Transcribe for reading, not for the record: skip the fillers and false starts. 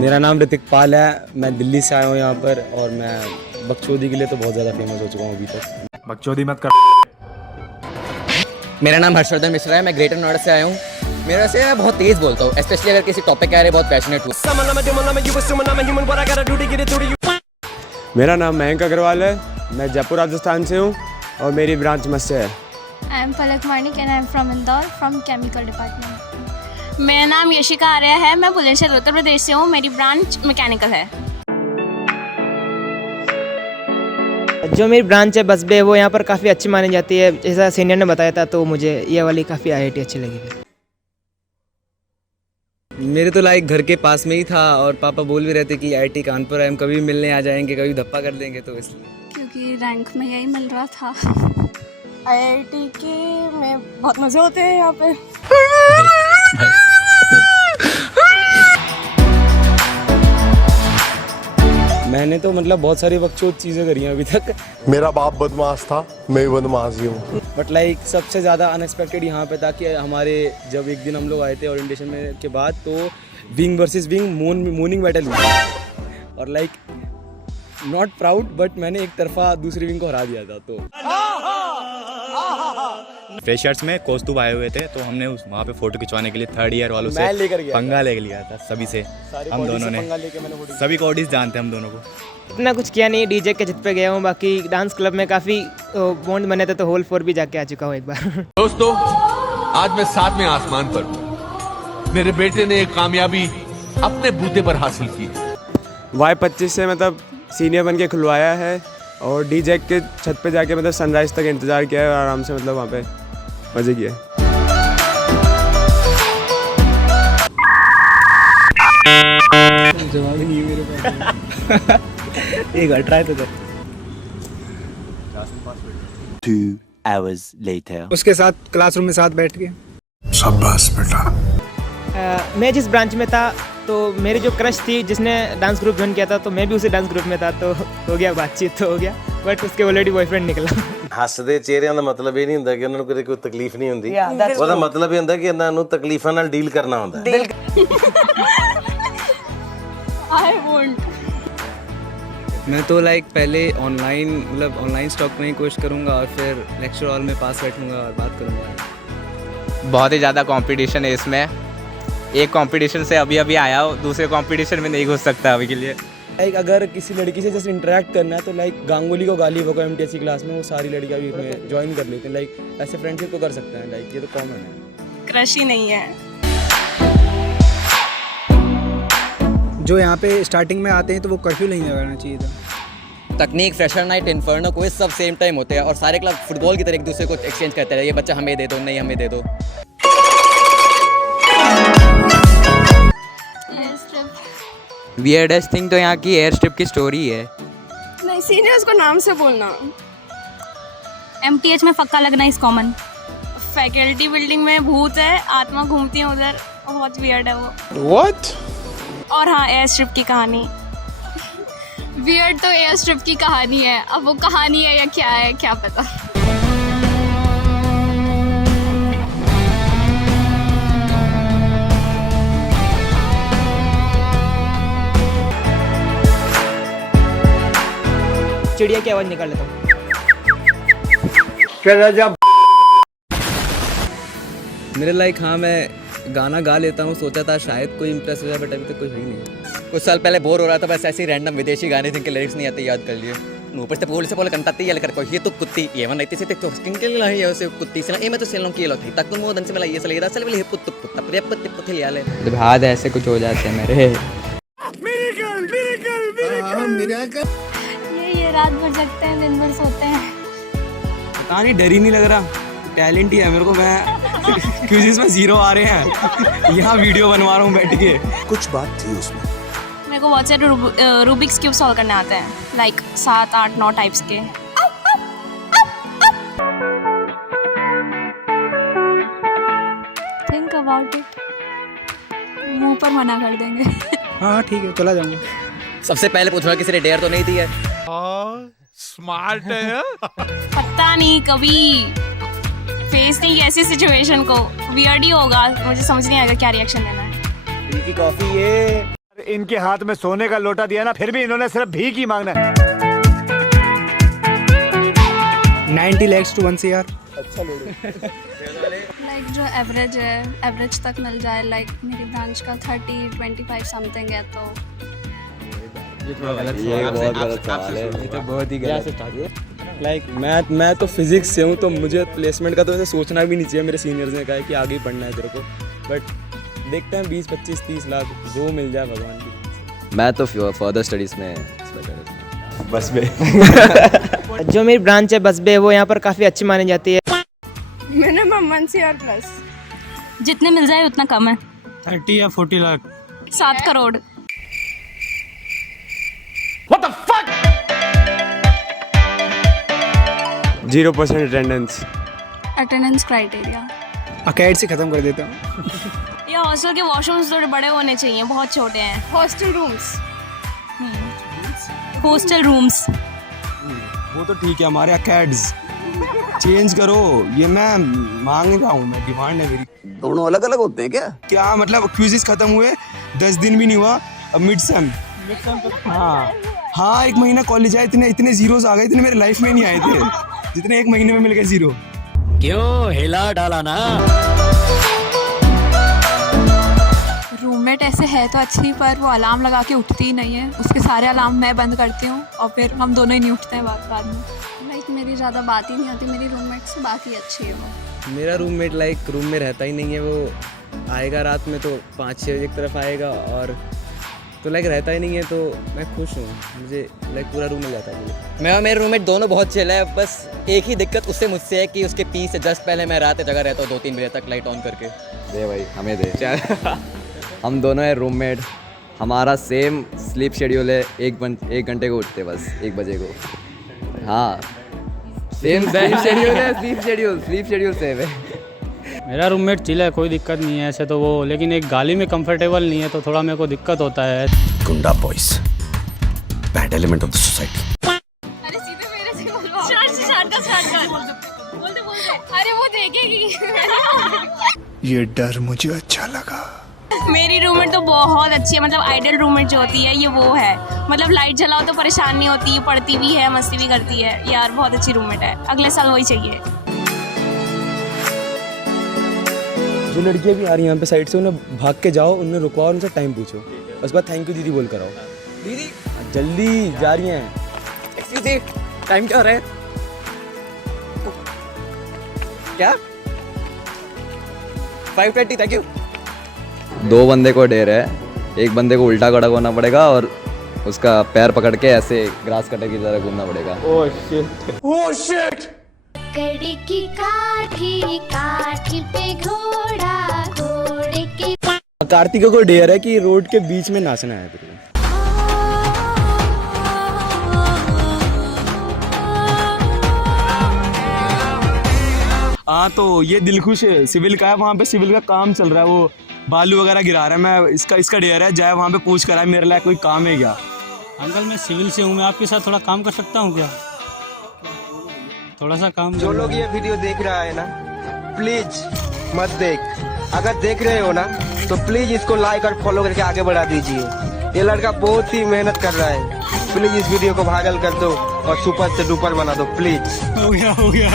मेरा नाम ऋतिक पाल है, मैं दिल्ली से आया हूँ यहाँ पर और मैं बकचोदी के लिए तो बहुत ज़्यादा फेमस हो चुका हूँ अभी तक। बकचोदी मत कर। मेरा नाम हर्षवर्धन मिश्रा है, मैं ग्रेटर नोएडा से आया हूँ। मेरा से मैं बहुत तेज़ बोलता हूँ, स्पेशली अगर किसी टॉपिक के बारे में बहुत पैशनेट हूँ। मेरा नाम मयंक अग्रवाल है, मैं जयपुर राजस्थान से हूँ और मेरी ब्रांच मस्से है। I am Palak Manik and I am from Indore from chemical department. मेरा नाम यशिका आर्या है, मैं बुलंदशहर उत्तर प्रदेश से हूँ, मेरी ब्रांच मैकेनिकल है। जो मेरी ब्रांच है बसबे, वो यहाँ पर काफ़ी अच्छी मानी जाती है। जैसा सीनियर ने बताया था तो मुझे ये वाली काफ़ी IIT अच्छी लगी। मेरे तो लाइक घर के पास में ही था और पापा बोल भी रहे थे कि IIT कानपुर है, हम कभी मिलने आ जाएंगे, कभी धप्पा कर देंगे, तो इसलिए क्योंकि रैंक में यही मिल रहा था। IIT के में बहुत मज़े होते हैं यहाँ पे। मैंने तो मतलब बहुत सारी बकचोद चीज़ें करी हैं अभी तक। मेरा बाप बदमाश था, मैं भी बदमाश ही हूँ। बट लाइक सबसे ज़्यादा अनएक्सपेक्टेड यहाँ पे था कि हमारे जब एक दिन हम लोग आए थे ओरिएंटेशन में के बाद, तो wing versus wing morning battle हुई और लाइक नॉट प्राउड बट मैंने एक तरफा दूसरी विंग को हरा दिया था। तो फ्रेशर्स में कौस्तुभ आए हुए थे तो हमने वहाँ पे फोटो खिंचवाने के लिए थर्ड ईयर वालों से पंगा ले लिया था। सभी से हम दोनों ने सभी को ऑडिस जानते हैं हम दोनों को। इतना कुछ किया नहीं, DJ के छत पे गया हूँ। बाकी डांस क्लब में काफ़ी बॉन्ड बने थे तो होल 4 भी जाके आ चुका हूँ एक बार। दोस्तों, आज मैं 7वें आसमान पर हूँ। मेरे बेटे ने एक कामयाबी अपने बूते पर हासिल की। Y25 से मतलब सीनियर बन के खुलवाया है और DJ के छत पे जाके मतलब सनराइज तक इंतज़ार किया है और आराम से मतलब वहाँ पे मज़े किए। जवाब ही नहीं है मेरे पास। एक बार ट्राई तो कर। 2 hours later. उसके साथ क्लासरूम में साथ बैठ के। शाबाश बेटा। मैं जिस ब्रांच में था तो मेरी जो क्रश थी जिसने डांस ग्रुप ज्वाइन किया था, तो मैं भी उसी डांस ग्रुप में था, तो हो गया, बातचीत तो हो गया, बट उसके ऑलरेडी बॉयफ्रेंड निकला। ਹੱਸਦੇ ਚਿਹਰਿਆਂ ਦਾ ਮਤਲਬ ਇਹ ਨਹੀਂ ਹੁੰਦਾ ਕਿ ਉਹਨਾਂ ਨੂੰ ਕੋਈ ਤਕਲੀਫ ਨਹੀਂ ਹੁੰਦੀ। ਉਹਦਾ ਮਤਲਬ ਇਹ ਹੁੰਦਾ ਕਿ ਇਹਨਾਂ ਨੂੰ ਤਕਲੀਫਾਂ ਨਾਲ ਡੀਲ ਕਰਨਾ ਹੁੰਦਾ। I won't. मैं तो लाइक पहले ऑनलाइन स्टॉक करने की कोशिश करूँगा और फिर लेक्चर हॉल में पास बैठूँगा और बात करूँगा। बहुत ही ज़्यादा कंपटीशन है इसमें। एक कंपटीशन से अभी आया हो, दूसरे कंपटीशन में नहीं घुस सकता अभी के लिए। लाइक अगर किसी लड़की से जैसे इंटरेक्ट करना है तो लाइक गांगुली को गाली वो MTSC क्लास में वो सारी लड़कियाँ भी इसमें ज्वाइन कर लेते हैं। लाइक ऐसे फ्रेंडशिप को कर सकते हैं, लाइक ये तो कॉमन है। क्रश ही नहीं है। जो यहाँ पे स्टार्टिंग में आते हैं तो वो कर्फ्यू नहीं लगाना चाहिए था। तकनीक, फ्रेशर नाइट, इन्फर्नो, कोई सब सेम टाइम होते हैं और सारे क्लब फुटबॉल की तरह एक दूसरे को एक्सचेंज करते हैं। ये बच्चा हमें दे दो, नहीं हमें दे दो। वियर्डेस्ट थिंग तो यहाँ की एयर स्ट्रिप की स्टोरी है। नहीं, सीनियर्स को नाम से बोलना। MTH में फक्का लगना इज कॉमन। फैकल्टी बिल्डिंग में भूत है, आत्मा घूमती है उधर, बहुत वियर्ड है वो। What? और हाँ, एयर स्ट्रिप की कहानी। वियर्ड तो एयर स्ट्रिप की कहानी है, अब वो कहानी है या क्या है क्या पता। चिड़िया की आवाज़ निकाल लेता हूँ। मेरे लाइक हाँ, मैं गाना गा लेता हूँ, सोचा था शायद कोई इम्प्रेस हो जाए बट अभी तक कोई है ही नहीं। कुछ साल पहले बोर हो रहा था, बस ऐसे ही रैंडम विदेशी गाने जिनके लिरिक्स नहीं आते याद कर लिए। ऊपर से बोल से बोले कंटाती ये लेकर ये तो कुत्ती ये वन रहती से तो स्टिंग के लिए ये उसे कुत्ती से मैं तो सेलों की लो थी तक तुम वो दन से मिला ये सलेदा चल बोले कुत्ता कुत्ता पर पत्ते पत्ते ले आले भाद ऐसे कुछ हो जाते हैं मेरे। ये रात भर जगते हैं, दिन भर सोते हैं। पता नहीं, डर ही नहीं लग रहा। टैलेंट ही है मेरे को। मैं क्विज़ेस में 0 आ रहे हैं, यहाँ वीडियो बनवा रहा हूँ बैठ के। कुछ बात थी उसमें। मेरे को बहुत सारे रूबिक्स क्यूब सॉल्व करने आते हैं, लाइक 7, 8, 9 टाइप्स के। Think about it. मुंह पर मना कर देंगे। हाँ ठीक है, चला जाऊँगा। सबसे पहले पूछना किसी ने डेयर तो नहीं दी है। स्मार्ट है। पता नहीं, कभी फेस नहीं ऐसी सिचुएशन को। वियर्ड ही होगा, मुझे समझ नहीं आएगा क्या रिएक्शन देना है। की कॉफी ये इनके हाथ में सोने का लोटा दिया ना, फिर भी इन्होंने सिर्फ भीख ही मांगना है। 90 lakhs to 1 CR। लाइक जो एवरेज है, एवरेज तक मिल जाए। लाइक मेरी ब्रांच का 30-25 समथिंग है तो ये बहुत गलत सवाल है। ये तो बहुत ही गलत है। लाइक मैं तो फिजिक्स से हूँ, तो मुझे प्लेसमेंट का तो ऐसे सोचना भी नहीं चाहिए। मेरे सीनियर्स ने कहा है कि आगे ही पढ़ना है तेरे को, बट देखते हैं 20-25-30 लाख जो मिल जाए भगवान की। मैं तो फर्दर स्टडीज़ में बस में जो मेरी ब्रांच है बसबे, वो यहाँ पर काफ़ी अच्छी मानी जाती है। Minimum 1 CR plus. जितने मिल जाए उतना कम है। 30 या 40 lakh. 7 crore. 0% attendance. Attendance criteria अकेड से ख़त्म कर देता हूँ। ये हॉस्टल के वॉशरूम्स थोड़े बड़े होने चाहिए, बहुत छोटे हैं। Hostel rooms. हॉस्टल रूम्स वो तो ठीक है, हमारे अकेड्स चेंज करो। ये मैं मांग रहा हूँ, मैं डिमांड है मेरी। दोनों अलग अलग होते हैं क्या मतलब क्विज़ेस खत्म हुए 10 दिन भी नहीं हुआ, अब मिड सेम। हाँ 1 महीना कॉलेज आए, इतने जीरोस आ गए, इतने मेरे लाइफ में नहीं आए थे जितने 1 महीने में मिल गए जीरो। क्यों हिला डाला ना। रूममेट ऐसे है तो अच्छी, पर वो अलार्म लगा के उठती ही नहीं है। उसके सारे अलार्म मैं बंद करती हूँ और फिर हम दोनों ही नहीं उठते हैं बाद में। लाइक मेरी ज़्यादा बात ही नहीं होती मेरी रूममेट से, बाकी अच्छी है वो। मेरा रूममेट लाइक रूम में रहता ही नहीं है। वो आएगा रात में तो 5-6 बजे की तरफ आएगा, और तो लाइक रहता ही नहीं है। तो मैं खुश हूँ, मुझे लाइक पूरा रूम मिल जाता है। मैं और मेरे रूममेट दोनों बहुत चिल है। बस एक ही दिक्कत उससे मुझसे है कि उसके पी से जस्ट पहले मैं रात जगह रहता हूँ 2-3 बजे तक लाइट ऑन करके। दे भाई हमें दे। हम दोनों हैं रूममेट, हमारा सेम स्लीप शेड्यूल है। 1 घंटे को उठते बस 1 बजे को। हाँ सेम स्लीप शेड्यूल है, स्लीप शेड्यूल सेम है। मेरा रूममेट चिल है, कोई दिक्कत नहीं है ऐसे तो वो, लेकिन एक गाली में कंफर्टेबल नहीं है तो थोड़ा मेरे को दिक्कत होता है। गुंडा boys, bad element of the society. अरे सीधे मेरे से बोलो। स्टार्ट कर। बोलते अरे वो देखेगी। ये डर मुझे अच्छा लगा। मेरी रूममेट तो बहुत अच्छी है, मतलब आइडियल रूममेट जो होती है ये वो है। मतलब लाइट जलाओ तो परेशान नहीं होती, पढ़ती भी है, मस्ती भी करती है। यार बहुत अच्छी रूममेट है, अगले साल वही चाहिए। जो लड़कियाँ भी आ रही हैं यहाँ पे साइड से, उन्हें भाग के जाओ, उन्हें रुकवाओ, उनसे टाइम पूछो, उसके बाद थैंक यू दीदी बोल कर आओ। दीदी जल्दी जा रही हैं। एक्सक्यूज मी, टाइम क्या हो रहा है? क्या 5:20? Thank you. 2 बंदे को ढेर है, एक बंदे को उल्टा खड़ा होना पड़ेगा और उसका पैर पकड़ के ऐसे ग्रास कटर की तरह घूमना पड़ेगा। Oh shit. कड़ी की काठी पे घोड़ा, घोड़े के। कार्तिक को डेयर है कि रोड के बीच में नाचना है तेरे को। हाँ तो ये दिलखुश सिविल का है, वहाँ पे सिविल का काम चल रहा है, वो बालू वगैरह गिरा रहा है। मैं इसका डेयर है, जाए वहाँ पे पूछ कर आए मेरे लिए कोई काम है क्या। अंकल मैं सिविल से हूँ, मैं आपके साथ थोड़ा काम कर सकता हूँ क्या? थोड़ा सा काम। जो लोग ये वीडियो देख रहा है ना, प्लीज मत देख। अगर देख रहे हो ना तो प्लीज इसको लाइक और फॉलो करके आगे बढ़ा दीजिए। ये लड़का बहुत ही मेहनत कर रहा है, प्लीज इस वीडियो को वायरल कर दो और सुपर से डुपर बना दो प्लीज। हो गया